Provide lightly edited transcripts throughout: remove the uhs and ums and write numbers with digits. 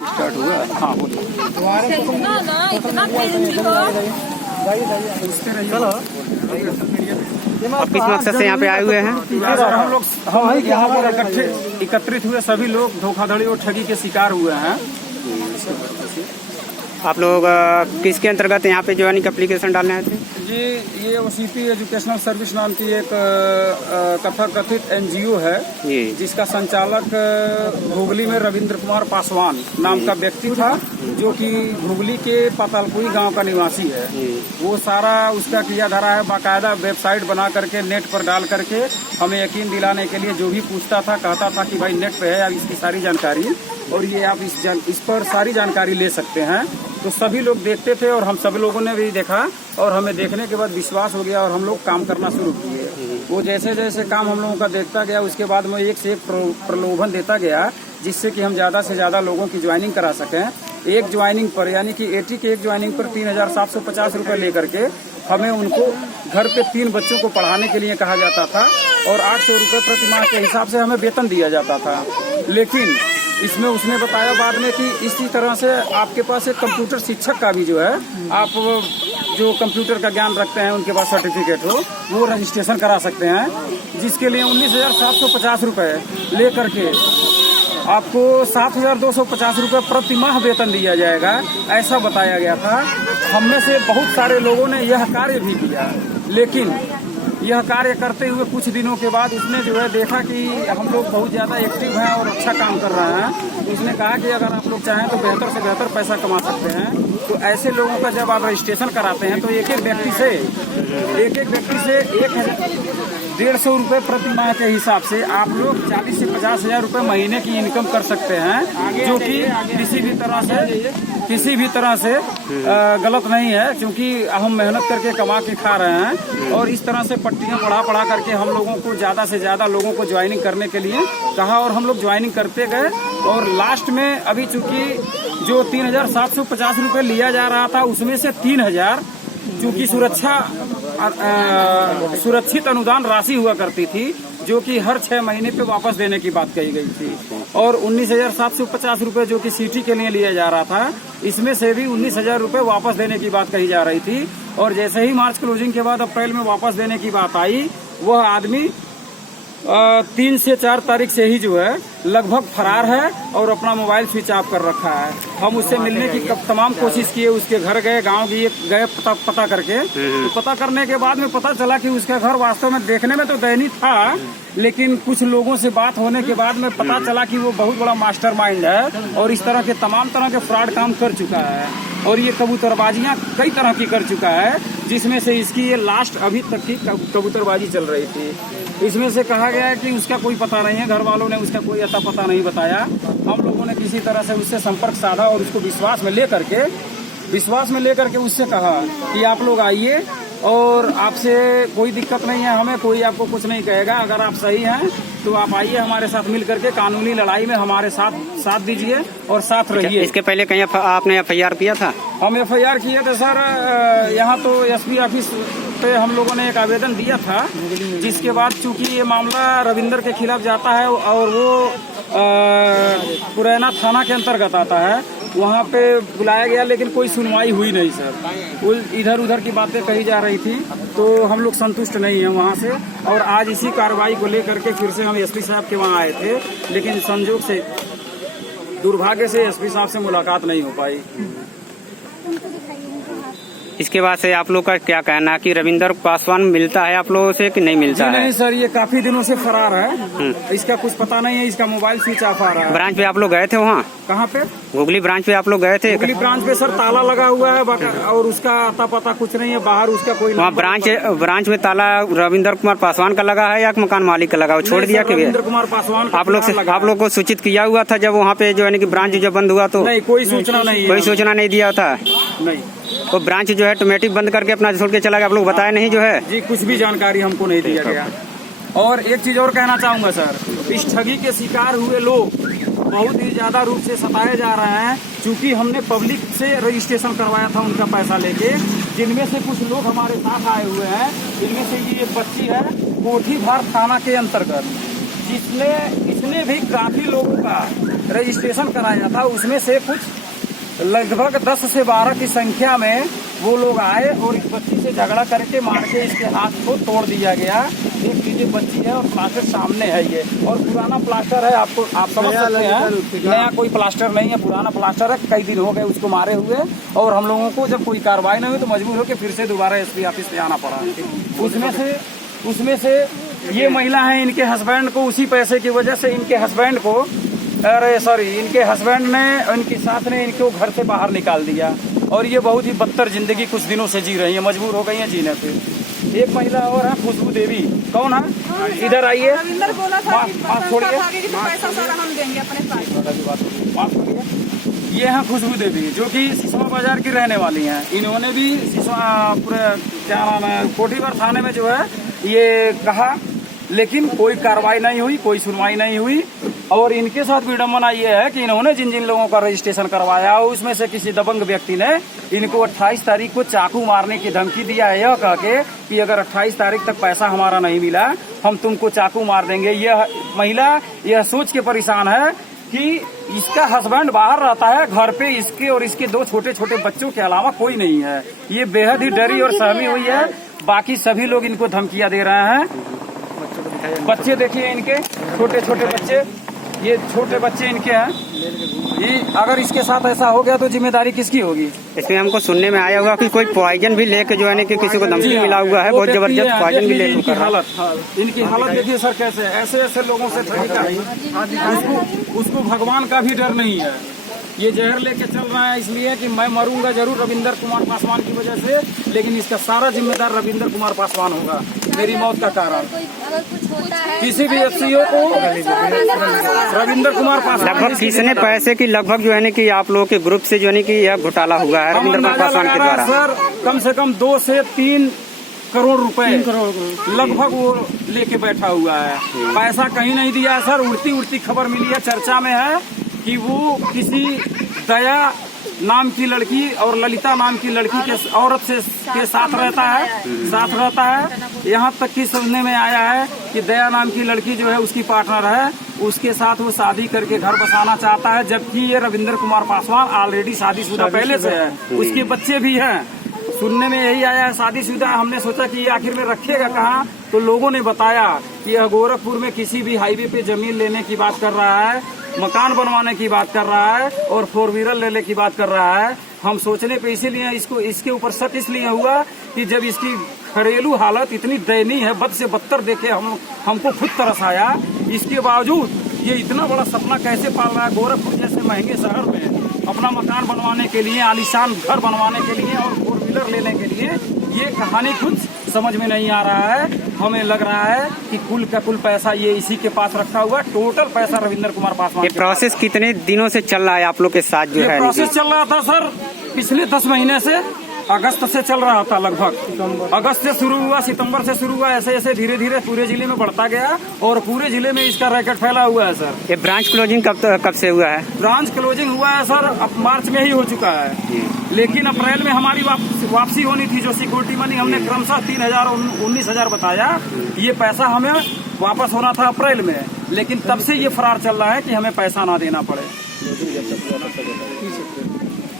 Start हुआ। हाँ बोलिए। आप किस मकसद से यहाँ पे आए हुए हैं? हम यहाँ पर एकत्रित हुए सभी लोग धोखाधड़ी और ठगी के शिकार हुए हैं। आप लोग किसके अंतर्गत यहाँ पे ज्वाइनिंग एप्लीकेशन डालने आए थे? जी ये ओसीपी एजुकेशनल सर्विस नाम की एक कथित एनजीओ है जिसका संचालक घुगली में रविंद्र कुमार पासवान नाम का व्यक्ति था, जो कि घुगली के पातालपुरी गांव का निवासी है। वो सारा उसका किया धरा है, बाकायदा वेबसाइट बना करके नेट पर डाल करके हमें यकीन दिलाने के लिए जो भी पूछता था कहता था कि भाई नेट पे है आप इसकी सारी जानकारी, और ये आप इस पर सारी जानकारी ले सकते हैं। तो सभी लोग देखते थे और हम सब लोगों ने भी देखा और हमें देखने के बाद विश्वास हो गया और हम लोग काम करना शुरू किए। वो जैसे जैसे काम हम लोगों का देखता गया उसके बाद में एक से एक प्रलोभन देता गया, जिससे कि हम ज्यादा से ज्यादा लोगों की ज्वाइनिंग करा सकें। एक ज्वाइनिंग पर यानी कि 80 के एक ज्वाइनिंग पर 3,750 रुपये लेकर के हमें उनको घर पे 3 बच्चों को पढ़ाने के लिए कहा जाता था और 800 रुपये प्रति माह के हिसाब से हमें वेतन दिया जाता था। लेकिन इसमें उसने बताया बाद में कि इसी तरह से आपके पास एक कंप्यूटर शिक्षक का भी जो है, आप जो कंप्यूटर का ज्ञान रखते हैं उनके पास सर्टिफिकेट हो वो रजिस्ट्रेशन करा सकते हैं, जिसके लिए 19,750 रुपये ले करके आपको 7,250 रुपये प्रति माह वेतन दिया जाएगा, ऐसा बताया गया था। हम में से बहुत सारे लोगों ने यह कार्य भी किया, लेकिन यह कार्य करते हुए कुछ दिनों के बाद उसने जो है देखा कि हम लोग बहुत ज़्यादा एक्टिव हैं और अच्छा काम कर रहे हैं। तो उसने कहा कि अगर आप लोग चाहें तो बेहतर से बेहतर पैसा कमा सकते हैं। तो ऐसे लोगों का जब आप रजिस्ट्रेशन कराते हैं तो एक एक व्यक्ति से 1,150 रुपये प्रति माह के हिसाब से आप लोग 40 से 50 हजार रुपये महीने की इनकम कर सकते हैं, जो कि किसी भी तरह से गलत नहीं है, क्योंकि हम मेहनत करके कमा के खा रहे हैं। और इस तरह से पट्टियां पढ़ा करके हम लोगों को ज्यादा से ज्यादा लोगों को ज्वाइनिंग करने के लिए कहा और हम लोग ज्वाइनिंग करते गए। और लास्ट में अभी चूंकि जो 3,750 रुपये लिया जा रहा था उसमें से 3,000 चूंकि सुरक्षित अनुदान राशि हुआ करती थी, जो कि हर 6 महीने पे वापस देने की बात कही गई थी, और 19,750 रुपये जो कि सिटी के लिए लिया जा रहा था, इसमें से भी 19,000 रुपये वापस देने की बात कही जा रही थी। और जैसे ही मार्च क्लोजिंग के बाद अप्रैल में वापस देने की बात आई, वह आदमी 3 से 4 तारीख से ही जो है लगभग फरार है और अपना मोबाइल स्विच ऑफ कर रखा है। हम उससे मिलने की तमाम कोशिश किए, उसके घर गए, गांव गए पता करके। तो पता करने के बाद में पता चला कि उसका घर वास्तव में देखने में तो दयनीय था, लेकिन कुछ लोगों से बात होने के बाद में पता चला कि वो बहुत बड़ा मास्टरमाइंड है और इस तरह के तमाम तरह के फ्रॉड काम कर चुका है। और ये कबूतरबाजियां कई तरह की कर चुका है, जिसमें से इसकी ये लास्ट अभी तक की कबूतरबाजी चल रही थी। इसमें से कहा गया है कि उसका कोई पता नहीं है, घर वालों ने उसका कोई अता पता नहीं बताया। हम लोगों ने किसी तरह से उससे संपर्क साधा और उसको विश्वास में लेकर के उससे कहा कि आप लोग आइए और आपसे कोई दिक्कत नहीं है, हमें कोई आपको कुछ नहीं कहेगा। अगर आप सही हैं तो आप आइए हमारे साथ मिल करके कानूनी लड़ाई में हमारे साथ दीजिए और साथ रहिए। इसके पहले कहीं आपने FIR किया था? हम FIR किए थे सर, यहाँ तो SP ऑफिस पे हम लोगों ने एक आवेदन दिया था, जिसके बाद चूंकि ये मामला रविंदर के खिलाफ जाता है और वो पुरैना थाना के अंतर्गत आता है, वहाँ पे बुलाया गया लेकिन कोई सुनवाई हुई नहीं सर। इधर उधर की बातें कही जा रही थी, तो हम लोग संतुष्ट नहीं हैं वहाँ से। और आज इसी कार्रवाई को लेकर के फिर से हम SP साहब के वहाँ आए थे, लेकिन संजोग से दुर्भाग्य से SP साहब से मुलाकात नहीं हो पाई। इसके बाद से आप लोग का क्या कहना कि रविंदर पासवान मिलता है आप लोगों से कि नहीं मिलता है? नहीं सर, ये काफी दिनों से फरार है, इसका कुछ पता नहीं है, इसका मोबाइल स्विच ऑफ आ रहा है। ब्रांच पे आप लोग गए थे वहाँ? कहाँ पे? घुगली ब्रांच पे आप लोग गए थे? घुगली ब्रांच पे सर ताला लगा हुआ है और उसका अता पता कुछ नहीं है, बाहर उसका कोई। वहाँ ब्रांच में ताला रविंदर कुमार पासवान का लगा है या मकान मालिक का लगा हो? छोड़ दिया कि रविंदर कुमार पासवान आप लोग को सूचित किया हुआ था जब वहाँ पे जो है कि ब्रांच जब बंद हुआ? तो नहीं, कोई सूचना नहीं दिया था। नहीं, तो ब्रांच जो है ऑटोमेटिक बंद करके अपना छोड़ के चला गया, आप लोग बताया नहीं जो है? जी, कुछ भी जानकारी हमको नहीं दिया गया। और एक चीज और कहना चाहूंगा सर, इस ठगी के शिकार हुए लोग बहुत ही ज्यादा रूप से सताए जा रहे हैं, क्योंकि हमने पब्लिक से रजिस्ट्रेशन करवाया था उनका पैसा लेके, जिनमें से कुछ लोग हमारे साथ आए हुए हैं। इनमें से ये एक बच्ची है कोठी भार थाना के अंतर्गत, इसने भी काफी लोगों का रजिस्ट्रेशन कराया था। उसमें से कुछ लगभग 10 से 12 की संख्या में वो लोग आए और इस बच्ची से झगड़ा करके मार के इसके हाथ को तोड़ दिया गया। देख लीजिए बच्ची है और प्लास्टर सामने है ये, और पुराना प्लास्टर है। आप समझ सकते हैं, नया कोई प्लास्टर नहीं है, पुराना प्लास्टर है। कई दिन हो गए उसको मारे हुए, और हम लोगों को जब कोई कार्रवाई नहीं हुई तो मजबूर होकर फिर से दोबारा एसपी ऑफिस में आना पड़ा। उसमें से ये महिला है, इनके हस्बैंड को उसी पैसे की वजह से इनके हस्बैंड ने इनके साथ ने इनको घर से बाहर निकाल दिया, और ये बहुत ही बदतर जिंदगी कुछ दिनों से जी रही है, मजबूर हो गई है जीने पे। एक महिला और है खुशबू देवी। कौन है? इधर आइए, ये है खुशबू देवी, जो कि सिसवा बाजार की रहने वाली हैं। इन्होंने भी पूरे क्या नाम है कोटीवर थाने में जो है ये कहा, लेकिन कोई कार्रवाई नहीं हुई, कोई सुनवाई नहीं हुई। और इनके साथ विडम्बना ये है कि इन्होंने जिन जिन लोगों का रजिस्ट्रेशन करवाया उसमें से किसी दबंग व्यक्ति ने इनको 28 तारीख को चाकू मारने की धमकी दिया है, यह कह के कि अगर 28 तारीख तक पैसा हमारा नहीं मिला हम तुमको चाकू मार देंगे। यह महिला यह सोच के परेशान है कि इसका हस्बैंड बाहर रहता है, घर पे इसके और इसके 2 छोटे छोटे बच्चों के अलावा कोई नहीं है। ये बेहद ही डरी और सहमी हुई है। बाकी सभी लोग इनको धमकियां दे रहे हैं। बच्चे देखिए इनके, छोटे छोटे बच्चे, ये छोटे बच्चे इनके हैं। ये अगर इसके साथ ऐसा हो गया तो जिम्मेदारी किसकी होगी? इसमें हमको सुनने में आया होगा कि कोई पॉइजन भी लेके जो है कि किसी को धमकी मिला हुआ है, बहुत जबरदस्त पॉइजन भी लेके। इनकी हालत देखिए सर, कैसे ऐसे लोगों से ठगी का उसको भगवान का भी डर नहीं है। ये जहर लेके चल रहा है इसलिए कि मैं मरूंगा जरूर रविंदर कुमार पासवान की वजह से, लेकिन इसका सारा जिम्मेदार रविंदर कुमार पासवान होगा, मेरी मौत का कारण। किसी भी एफसीओ को रविंदर कुमार पासवान लगभग किसने पैसे की लगभग जो है कि आप लोगों के ग्रुप से जो है कि यह घोटाला हुआ है रविंदर कुमार पासवान के द्वारा? सर कम से कम 2 से 3 करोड़ रुपए लगभग वो लेके बैठा हुआ है। पैसा कहीं नहीं दिया है सर। उड़ती खबर मिली है, चर्चा में है कि वो किसी दया नाम की लड़की और ललिता नाम की लड़की के औरत के साथ रहता है। यहाँ तक कि सुनने में आया है कि दया नाम की लड़की जो है उसकी पार्टनर है, उसके साथ वो शादी करके घर बसाना चाहता है, जबकि ये रविंदर कुमार पासवान ऑलरेडी शादीशुदा पहले से है, उसके बच्चे भी हैं। सुनने में यही आया है शादीशुदा। हमने सोचा कि ये आखिर में रखेगा कहाँ, तो लोगों ने बताया कि यह गोरखपुर में किसी भी हाईवे पे जमीन लेने की बात कर रहा है, मकान बनवाने की बात कर रहा है और 4 व्हीलर लेने की बात कर रहा है। हम सोचने पे इसीलिए इसके ऊपर शक इसलिए हुआ कि जब इसकी घरेलू हालत इतनी दयनीय है, बद से बदतर देखे हमको खुद तरस आया। इसके बावजूद ये इतना बड़ा सपना कैसे पाल रहा है गोरखपुर जैसे महंगे शहर में अपना मकान बनवाने के लिए, आलीशान घर बनवाने के लिए और 4 व्हीलर लेने के लिए। ये कहानी कुछ समझ में नहीं आ रहा है। हमें लग रहा है कि कुल का कुल पैसा ये इसी के पास रखा हुआ, टोटल पैसा रविंदर कुमार पासवान। ये प्रोसेस कितने दिनों से चल रहा है आप लोग के साथ जो है? प्रोसेस चल रहा था सर पिछले 10 महीने से, अगस्त से चल रहा था लगभग। अगस्त से शुरू हुआ, सितंबर से शुरू हुआ, ऐसे ऐसे धीरे धीरे पूरे जिले में बढ़ता गया और पूरे जिले में इसका रैकेट फैला हुआ है सर। ये ब्रांच क्लोजिंग कब से हुआ है? ब्रांच क्लोजिंग हुआ है सर अब मार्च में ही हो चुका है, लेकिन अप्रैल में हमारी वापसी होनी थी। जो सिक्योरिटी मनी हमने क्रमशः 3,000 और 19,000 बताया, ये पैसा हमें वापस होना था अप्रैल में, लेकिन तब से ये फरार चल रहा है कि हमें पैसा ना देना पड़े।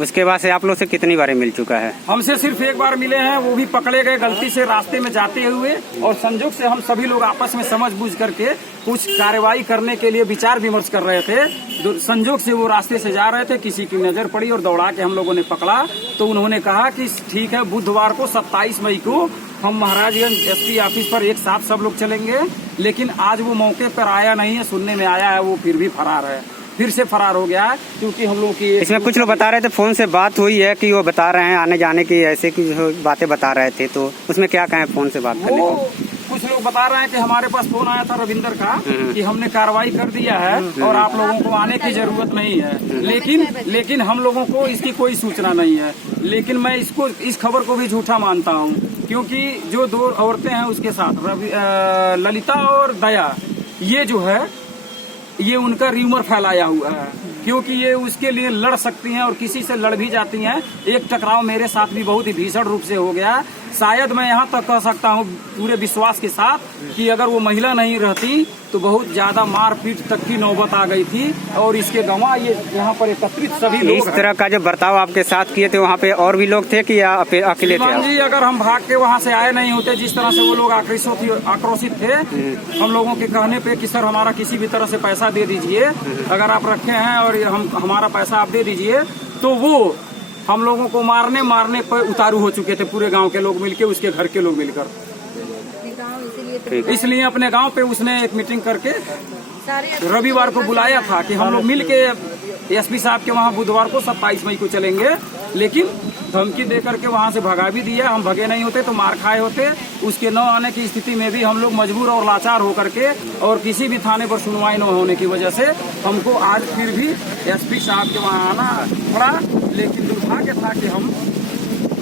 उसके बाद से आप लोग से कितनी बार मिल चुका है? हमसे सिर्फ एक बार मिले हैं, वो भी पकड़े गए गलती से रास्ते में जाते हुए, और संजोग से हम सभी लोग आपस में समझ बूझ करके कुछ कार्रवाई करने के लिए विचार विमर्श कर रहे थे। संजोग से वो रास्ते से जा रहे थे, किसी की नजर पड़ी और दौड़ा के हम लोगों ने पकड़ा। तो उन्होंने कहा कि ठीक है, बुधवार को 27 मई को हम महाराजगंज एसपी ऑफिस पर एक साथ सब लोग चलेंगे, लेकिन आज वो मौके पर आया नहीं है। सुनने में आया है वो फिर भी फरार है, फिर से फरार हो गया है, क्योंकि हम लोग की इसमें कुछ लोग बता रहे थे फोन से बात हुई है कि वो बता रहे हैं आने जाने की ऐसे की बातें बता रहे थे, तो उसमें क्या कहें फोन से बात करने को? कुछ लोग बता रहे हैं कि हमारे पास फोन आया था रविंदर का कि हमने कार्रवाई कर दिया है और आप लोगों को आने की जरूरत नहीं है, लेकिन हम लोगों को इसकी कोई सूचना नहीं है। लेकिन मैं इस खबर को भी झूठा मानता हूँ, क्योंकि जो 2 औरतें हैं उसके साथ ललिता और दया, ये जो है ये उनका र्यूमर फैलाया हुआ है, क्योंकि ये उसके लिए लड़ सकती हैं और किसी से लड़ भी जाती हैं। एक टकराव मेरे साथ भी बहुत ही भीषण रूप से हो गया। शायद मैं यहाँ तक कह सकता हूँ पूरे विश्वास के साथ कि अगर वो महिला नहीं रहती तो बहुत ज्यादा मारपीट तक की नौबत आ गई थी और इसके गवाह ये यहाँ पर एकत्रित सभी लोग इस तरह का जो बर्ताव आपके साथ किए थे वहाँ पे और भी लोग थे कि या अकेले थे श्रीमान आप? जी, अगर हम भाग के वहाँ से आए नहीं होते, जिस तरह से वो लोग आक्रोशित थे हम लोगों के कहने पे कि सर हमारा किसी भी तरह से पैसा दे दीजिए, अगर आप रखे हैं और हमारा पैसा आप दे दीजिए, तो वो हम लोगों को मारने पर उतारू हो चुके थे, पूरे गांव के लोग मिलके, उसके घर के लोग मिलकर। इसलिए अपने गांव पे उसने एक मीटिंग करके रविवार को बुलाया था कि हम लोग मिल के एसपी साहब के वहाँ बुधवार को 27 मई को चलेंगे, लेकिन धमकी दे करके वहाँ से भगा भी दिया। हम भगे नहीं होते तो मार खाए होते। उसके न आने की स्थिति में भी हम लोग मजबूर और लाचार होकर के और किसी भी थाने पर सुनवाई न होने की वजह से हमको आज फिर भी एसपी साहब के वहाँ आना पड़ा, लेकिन दुर्भाग्य था कि हम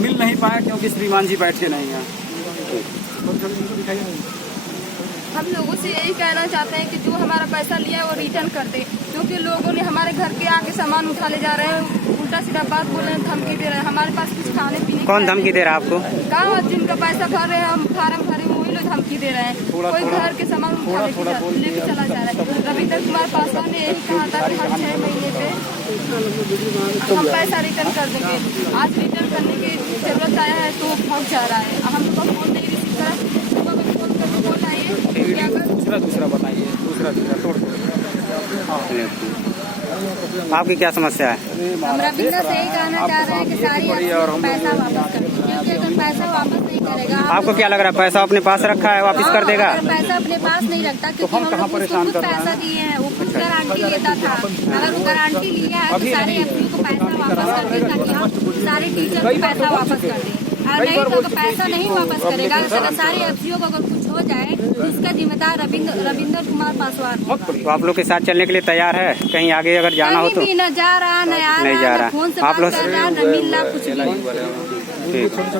मिल नहीं पाए क्योंकि श्रीमान जी बैठे नहीं हैं। हम लोगों से यही कहना चाहते हैं कि जो हमारा पैसा लिया है वो रिटर्न कर दे, क्योंकि लोगों ने हमारे घर के आके सामान उठा ले जा रहे हैं, उल्टा सीधा बात बोल रहे हैं, धमकी दे रहे हैं। हमारे पास कुछ खाने पीने कौन धमकी दे रहा है आपको? गाँव जिनका पैसा भर रहे हैं, हम फार्म भरे वही लोग धमकी दे रहे हैं। कोई घर के सामान उठा लेके चला जा रहा है। रविंद्र कुमार पासवान ने यही कहा था कि हर 6 महीने पे हम पैसा रिटर्न कर देंगे। आज रिटर्न करने की जरूरत आया है तो भाग जा रहा है। हम लोग का फोन नहीं रिसीव करा, फोन करके बोल रहा है दूसरा बताइए, दूसरा तोड़। आपकी क्या समस्या है? हम रविंद्र से यही कहना चाह रहे हैं कि सारी पैसा वापस करें, क्योंकि अगर पैसा वापस नहीं करेगा। आपको क्या लग रहा है पैसा अपने पास रखा है, वापस कर देगा? अगर पैसा अपने पास नहीं रखता, क्योंकि हम लोग उसको खुद पैसा दिए हैं, वो खुद गारंटी लेता था। अगर वो गारंटी लिया है तो सारे एफपीओ को पैसा वापस कर दे, ताकि हम सारे टीचर को पैसा वापस कर दें। और नहीं तो अगर पैसा नहीं वापस करेगा, अगर सारे एफपीओ को अगर कुछ हो जाए तो इसका जिम्मेदार रविंद्र कुमार पासवान। तो आप लोग के साथ चलने के लिए तैयार है? कहीं आगे अगर जाना हो तो? न जा रहा, न आ रहा, फोन से बात कर रहा, न मिल रहा, कुछ नहीं।